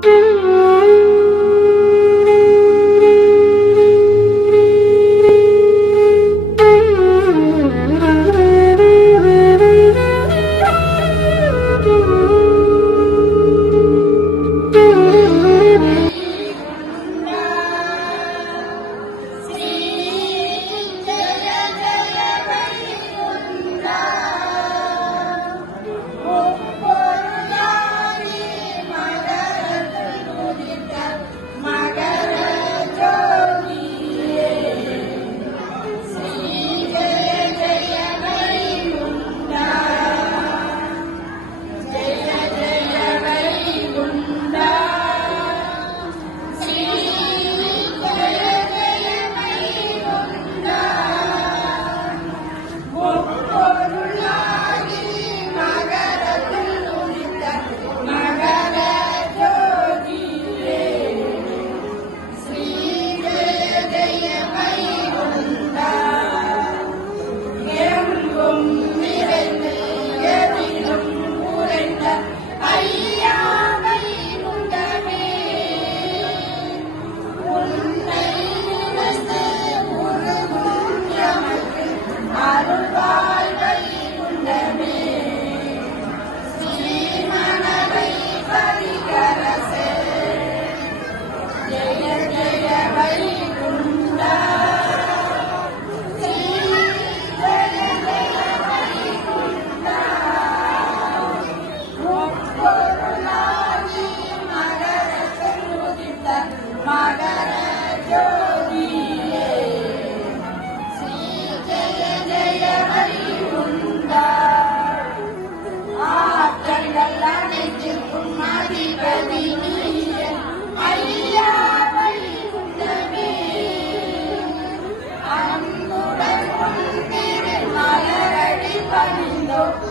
Mm-hmm. Thank oh. you.